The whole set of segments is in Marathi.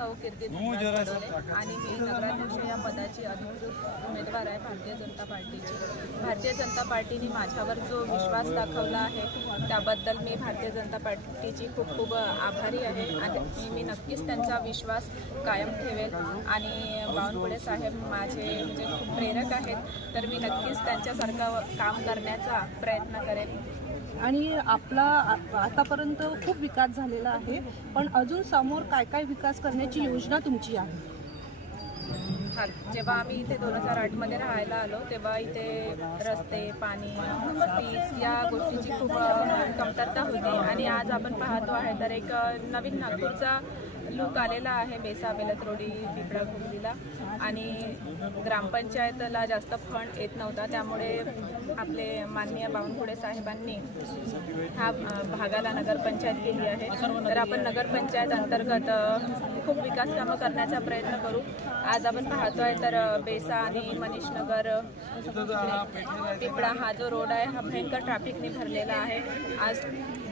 सौ कीर्ती पटोले आणि मी नगराध्यक्ष या पदाची अधिकृत उमेदवार आहे भारतीय जनता पार्टीची। भारतीय जनता पार्टीने माझ्यावर जो विश्वास दाखवला आहे त्याबद्दल मी भारतीय जनता पार्टीची खूप खूप आभारी आहे आणि मी नक्कीच त्यांचा विश्वास कायम ठेवेल। आणि बावनकुळे साहेब माझे म्हणजे खूप प्रेरक आहेत, तर मी नक्कीच त्यांच्यासारखं काम करण्याचा प्रयत्न करेन। आणि आपला आतापर्यंत खूप विकास झालेला आहे, पण अजून समोर काय काय विकास करण्याची योजना तुमची आहे? जेव्हा आम्ही इथे 2008 मध्ये राहायला आलो तेव्हा इथे रस्ते, पाणी, वीज या गोष्टीची खूप कमतरता होती आणि आज आपण पाहतो आहे तर एक नवीन नागपूरचा लूक आलेला आहे बेसा बेलत्रोडी पिपळा घुमरीला। आणि ग्रामपंचायतला जास्त फंड येत नव्हता, त्यामुळे आपले माननीय बावनकुळे साहेबांनी ह्या भागाला नगरपंचायत केली आहे। तर आपण नगरपंचायत अंतर्गत खूप विकास कामं करण्याचा प्रयत्न करू। आज आपण पाहतो आहे तर बेसा आणि मनीषनगर पिपळा हा जो रोड आहे हा भयंकर ट्रॅफिकने भरलेला आहे। आज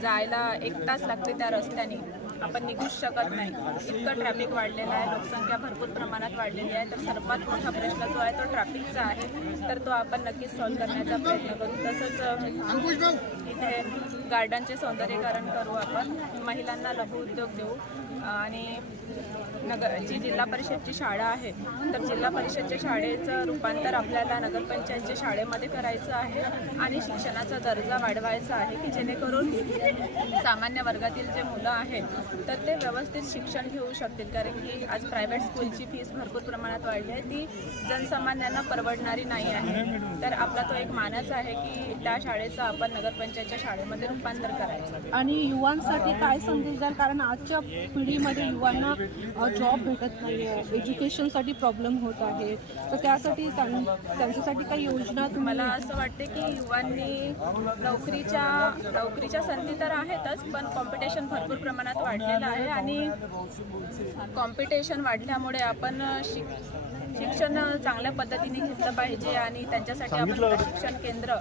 जायला 1 तास लागते त्या रस्त्याने, आपण निघूच शकत नाही, इतकं ट्रॅफिक वाढलेलं आहे, लोकसंख्या भरपूर प्रमाणात वाढलेली आहे। तर सर्वात मोठा प्रश्न जो आहे तो ट्रॅफिकचा आहे, तर तो आपण नक्कीच सॉल्व्ह करण्याचा प्रयत्न करू। तसंच इथे गार्डनचे सौंदर्यीकरण करू, आपण महिलांना लघुउद्योग देऊ आणि जी जिल्हा परिषदची शाळा आहे तर जिल्हा परिषदच्या शाळेचं रूपांतर आपल्याला नगरपंचायतच्या शाळेमध्ये करायचं आहे आणि शिक्षणाचा दर्जा वाढवायचा आहे की जेणेकरून सामान्य वर्गातील जे मुलं आहेत तर ते व्यवस्थित शिक्षण घेऊ शकतील। कारण की आज प्रायव्हेट स्कूलची फीस भरपूर प्रमाणात वाढली आहे, ती जनसामान्यांना परवडणारी नाही आहे। तर आपला तो एक मानस आहे की त्या शाळेचं आपण नगरपंचायतच्या शाळेमध्ये रूपांतर करायचं। आणि युवांसाठी काय संदेश द्याल? कारण आजच्या पिढीमध्ये युवांना जॉब भेटत नाही आहे, एज्युकेशनसाठी प्रॉब्लेम होत आहे, तर त्यासाठी त्यांच्यासाठी काही योजना मला असं वाटते की युवांनी नोकरीच्या संधी तर आहेतच, पण कॉम्पिटिशन भरपूर प्रमाणात वाढलेलं आहे आणि कॉम्पिटिशन वाढल्यामुळे आपण शिक्षण चांगल्या पद्धतीने घेतलं पाहिजे आणि त्यांच्यासाठी आपण प्रशिक्षण केंद्र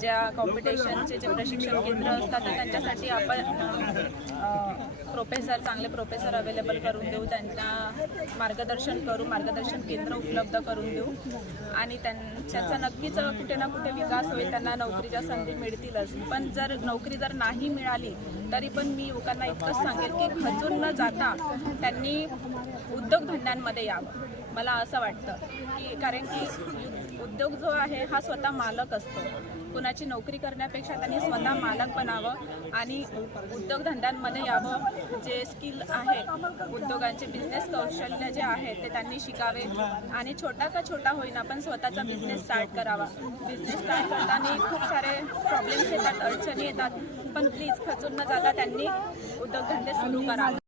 ज्या कॉम्पिटिशनचे जे प्रशिक्षण केंद्र असतात तर त्यांच्यासाठी आपण चांगले प्रोफेसर अवेलेबल करून देऊ, त्यांना मार्गदर्शन केंद्र उपलब्ध करून देऊ आणि त्यांचा नक्कीच कुठे ना कुठे विकास होईल, त्यांना नोकरीच्या संधी मिळतीलच। पण जर नोकरी नाही मिळाली तरी पण मी युवकांना इतकंच सांगेल की खचून न जाता त्यांनी उद्योगधंद्यांमध्ये यावं। मला असं वाटतं की कारण की उद्योग जो आहे हा स्वतः मालक असतो, कुणाची नोकरी करण्यापेक्षा त्यांनी स्वतः मालक बनावं आणि उद्योगधंद्यांमध्ये यावं। जे स्किल आहे उद्योगांचे बिझनेस कौशल्य जे आहे ते त्यांनी शिकावे आणि छोटा का छोटा होईना पण स्वतःचा बिझनेस स्टार्ट करावा। बिझनेस स्टार्ट करताना खूप सारे प्रॉब्लेम्स येतात, अडचणी येतात, पण प्लीज खचून न जाता त्यांनी उद्योगधंदे सुरू करावे।